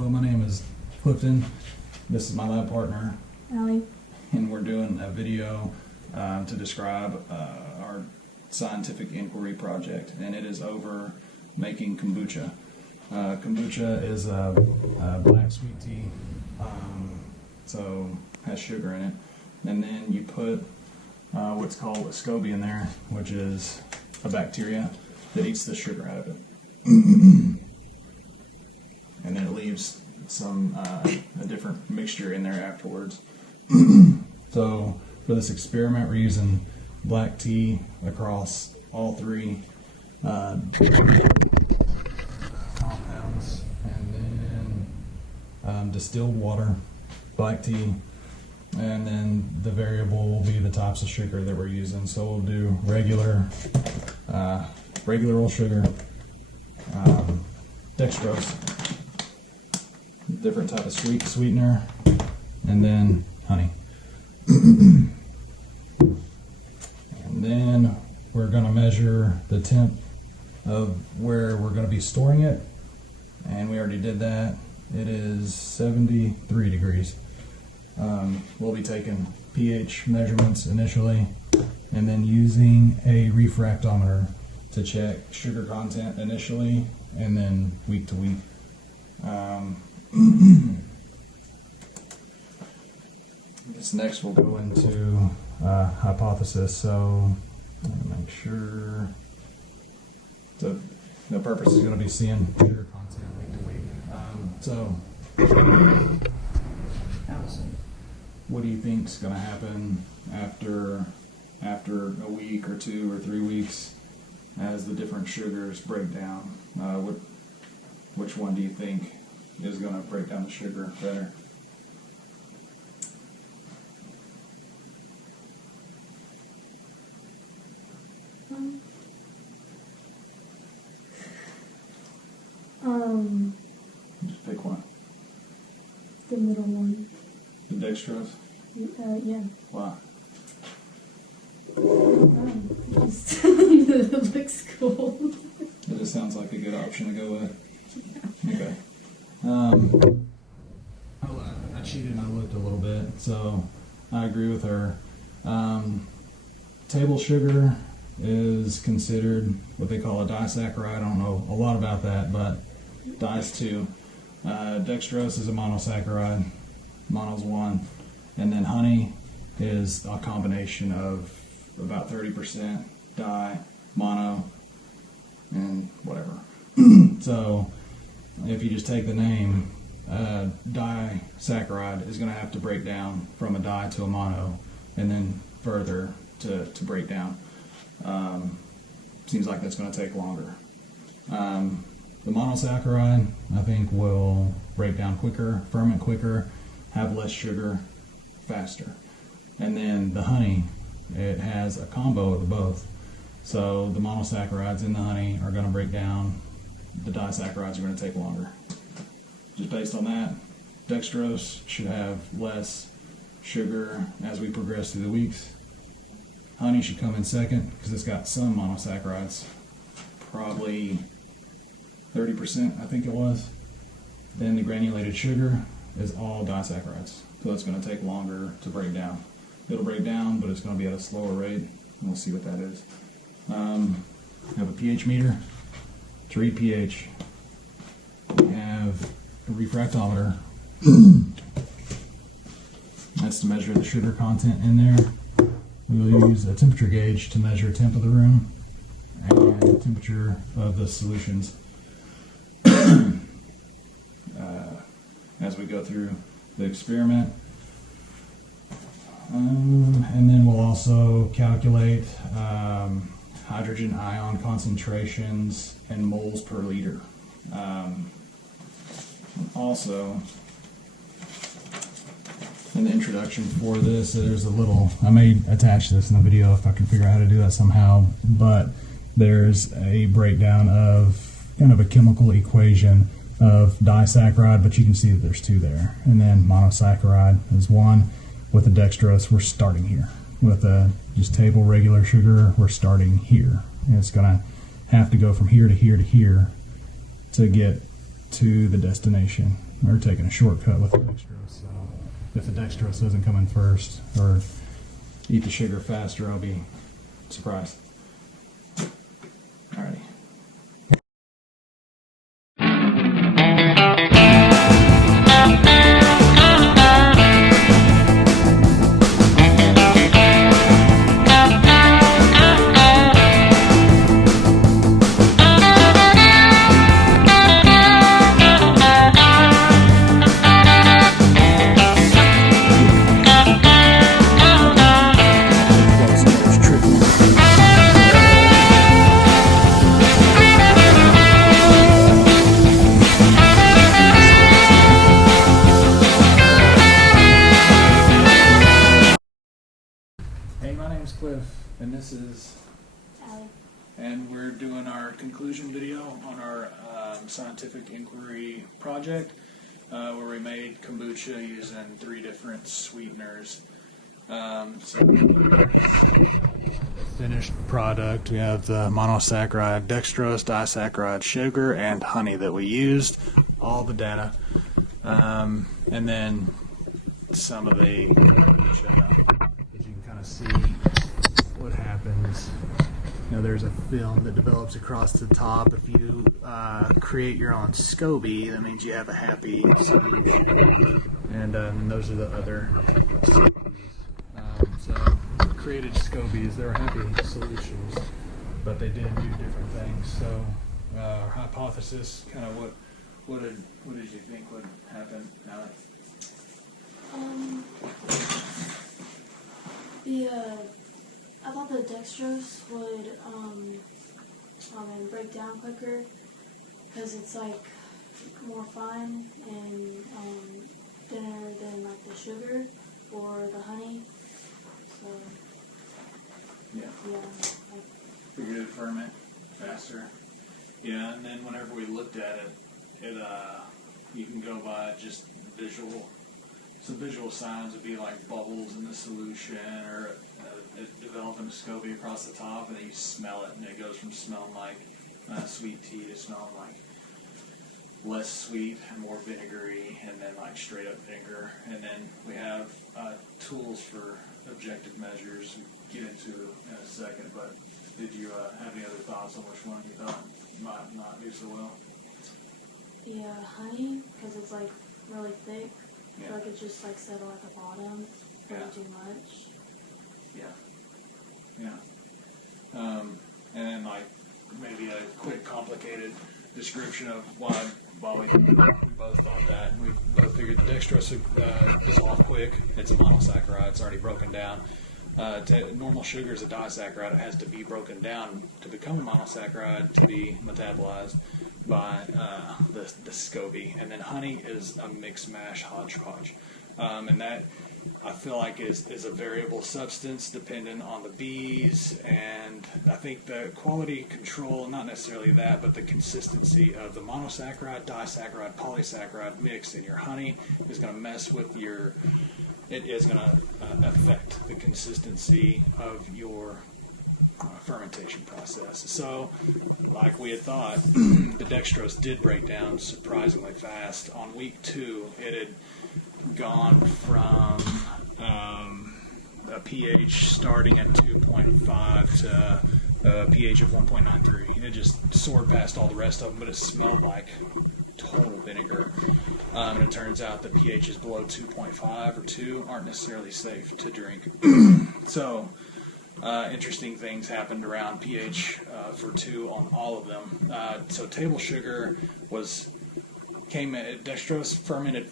Hello, my name is Clifton. This is my lab partner, Allie. and we're doing a video to describe our scientific inquiry project, and it is over making kombucha. Kombucha is a black sweet tea, so has sugar in it, and then you put what's called a SCOBY in there, which is a bacteria that eats the sugar out of it. And then it leaves some a different mixture in there afterwards. So for this experiment, we're using black tea across all three compounds, and then distilled water, black tea, and then the variable will be the types of sugar that we're using. So we'll do regular old sugar, dextrose, different type of sweetener, and then honey. And then we're going to measure the temp of where we're going to be storing it, and we already did that. It is 73 degrees. We'll be taking pH measurements initially, and then using a refractometer to check sugar content initially, and then week to week. This next we'll go into hypothesis. So I'm going to make sure the purpose is going to be seeing sugar content week to week. Allison, what do you think is going to happen after a week or 2 or 3 weeks as the different sugars break down? Which one do you think is going to break down the sugar better? Just pick one. The middle one. The dextrose? Yeah. Why? Just it looks cool. It just sounds like a good option to go with. Yeah. Okay. I cheated and I looked a little bit, so I agree with her. Table sugar is considered what they call a disaccharide. I don't know a lot about that, but di's 2. Dextrose is a monosaccharide. Mono's 1. And then honey is a combination of about 30% di, mono, and whatever. So if you just take the name, disaccharide is going to have to break down from a di to a mono, and then further to break down. Seems like that's going to take longer. The monosaccharide, I think, will break down quicker, ferment quicker, have less sugar, faster. And then the honey, it has a combo of both. So the monosaccharides in the honey are going to break down. The disaccharides are going to take longer. Just based on that, dextrose should have less sugar as we progress through the weeks. Honey should come in second because it's got some monosaccharides, probably 30%, I think it was. Then the granulated sugar is all disaccharides, so it's going to take longer to break down. It'll break down, but it's going to be at a slower rate, and we'll see what that is. Have a pH meter to read pH. We have a refractometer. That's to measure the sugar content in there. We'll use a temperature gauge to measure temp of the room and the temperature of the solutions as we go through the experiment. And then we'll also calculate hydrogen ion concentrations and moles per liter. Also, in the introduction for this, there's a little, I may attach this in the video if I can figure out how to do that somehow, but there's a breakdown of kind of a chemical equation of disaccharide, but you can see that there's 2 there. And then monosaccharide is 1. With the dextrose, we're starting here. With just table regular sugar, we're starting here. And it's going to have to go from here to here to here to get to the destination. we're taking a shortcut with the dextrose. So if the dextrose doesn't come in first or eat the sugar faster, I'll be surprised. Alrighty. Hey, my name's Cliff, and this is Allie. and we're doing our conclusion video on our scientific inquiry project where we made kombucha using 3 different sweeteners. Finished product, we have the monosaccharide dextrose, disaccharide sugar, and honey that we used, all the data, and then some of the as you can kind of see what happens. You know, there's a film that develops across the top. If you create your own SCOBY, that means you have a happy solution. And those are the other SCOBYs. So created SCOBYs, they're happy solutions, but they did do different things. So our hypothesis, kind of what did you think would happen, Alex? I thought the dextrose would break down quicker because it's like more fine and thinner than like the sugar or the honey. So Yeah. like, Figured it'd ferment faster. Yeah, and then whenever we looked at it, you can go by just visual. Some visual signs would be like bubbles in the solution, or it developing a SCOBY across the top, and then you smell it, and it goes from smelling like sweet tea to smelling like less sweet and more vinegary, and then like straight up vinegar. And then we have tools for objective measures we'll get into in a second. But did you have any other thoughts on which one you thought might not do so well? yeah, honey because it's like really thick. I feel Yeah. like it just like settle at the bottom way Yeah. too much. Yeah. And then like maybe a quick complicated description of why we both thought that. We both figured the dextrose would dissolve quick. It's a monosaccharide. It's already broken down. Normal sugar is a disaccharide. It has to be broken down to become a monosaccharide to be metabolized by the SCOBY. And then honey is a mix mash hodgepodge. And that I feel like is a variable substance dependent on the bees, and I think the quality control, not necessarily that, but the consistency of the monosaccharide, disaccharide, polysaccharide mix in your honey is going to mess with it is going to affect the consistency of your fermentation process. So, like we had thought, the dextrose did break down surprisingly fast. On week 2, it had gone from a pH starting at 2.5 to a pH of 1.93. It just soared past all the rest of them, but it smelled like total vinegar. And it turns out the pHs below 2.5 or 2 aren't necessarily safe to drink. So, interesting things happened around pH for 2 on all of them. So table sugar dextrose fermented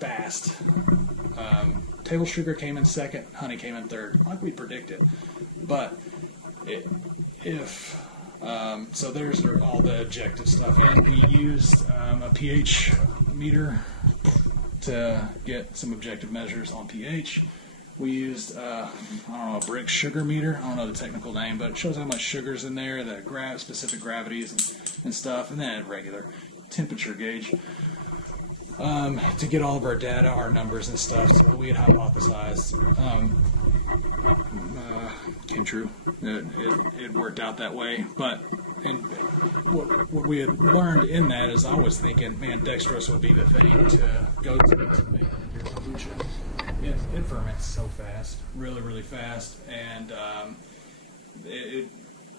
fast. Table sugar came in second, honey came in third, like we predicted. But so there's all the objective stuff. And we used a pH meter to get some objective measures on pH. We used, a brick sugar meter. I don't know the technical name, but it shows how much sugar's in there, the specific gravities and stuff, and then a regular temperature gauge. To get all of our data, our numbers and stuff, so what we had hypothesized came true. It worked out that way. But what we had learned in that is I was thinking, man, dextrose would be the thing to go to make your kombucha. It ferments so fast, really, really fast, and it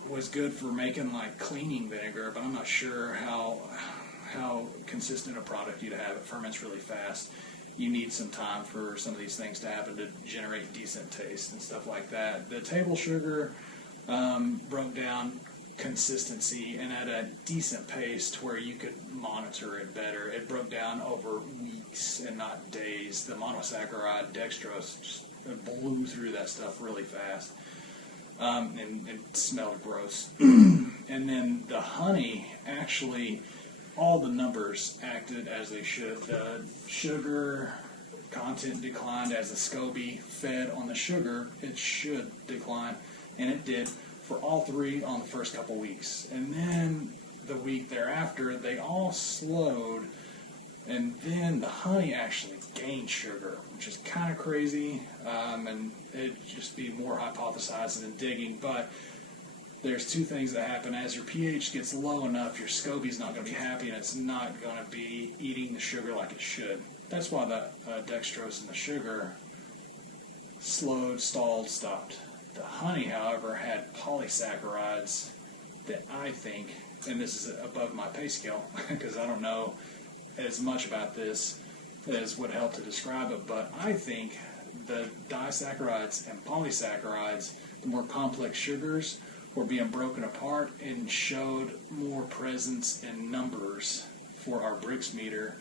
was good for making like cleaning vinegar, but I'm not sure how consistent a product you'd have. It ferments really fast. You need some time for some of these things to happen to generate decent taste and stuff like that. The table sugar broke down consistency and at a decent pace to where you could monitor it better. It broke down over weeks and not days. The monosaccharide dextrose just blew through that stuff really fast. And it smelled gross. And then the honey, actually, all the numbers acted as they should. The sugar content declined as the SCOBY fed on the sugar. It should decline, and it did for all three on the first couple weeks. And then the week thereafter, they all slowed, and then the honey actually gained sugar, which is kind of crazy, and it'd just be more hypothesizing and digging. But there's two things that happen. As your pH gets low enough, your SCOBY's not going to be happy, and it's not going to be eating the sugar like it should. That's why the dextrose and the sugar slowed, stalled, stopped. The honey, however, had polysaccharides that I think, and this is above my pay scale because I don't know as much about this as would help to describe it, but I think the disaccharides and polysaccharides, the more complex sugars, were being broken apart and showed more presence in numbers for our Brix meter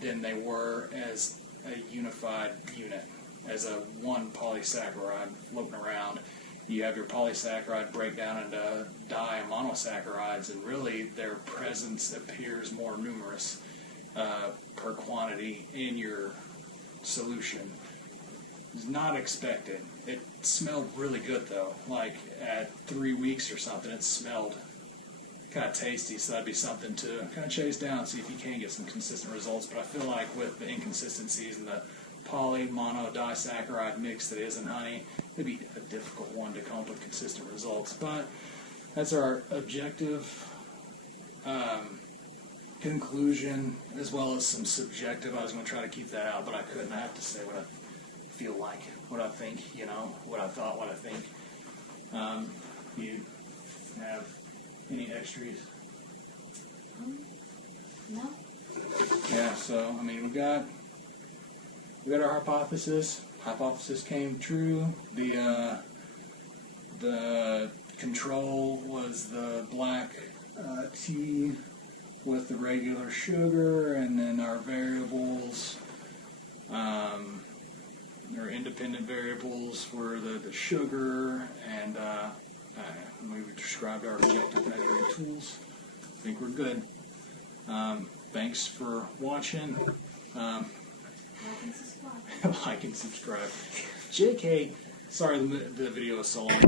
than they were as a unified unit, as a one polysaccharide floating around. You have your polysaccharide break down into di and monosaccharides, and really their presence appears more numerous per quantity in your solution. It's not expected. It smelled really good though. Like at 3 weeks or something, it smelled kind of tasty. So that'd be something to kind of chase down, see if you can get some consistent results. But I feel like with the inconsistencies and the poly, mono, disaccharide mix that is in honey, it'd be a difficult one to come up with consistent results. But that's our objective conclusion, as well as some subjective. I was going to try to keep that out, but I couldn't. I have to say what I feel like, what I think, what I thought, what I think. You have any extras? No. Yeah, so, I mean, we got our hypothesis. Hypothesis came true. The control was the black tea with the regular sugar, and then our variables, our independent variables were the sugar, and we described our objective measuring tools. I think we're good. Thanks for watching. Like and subscribe. Like and subscribe. JK, sorry the video is so long.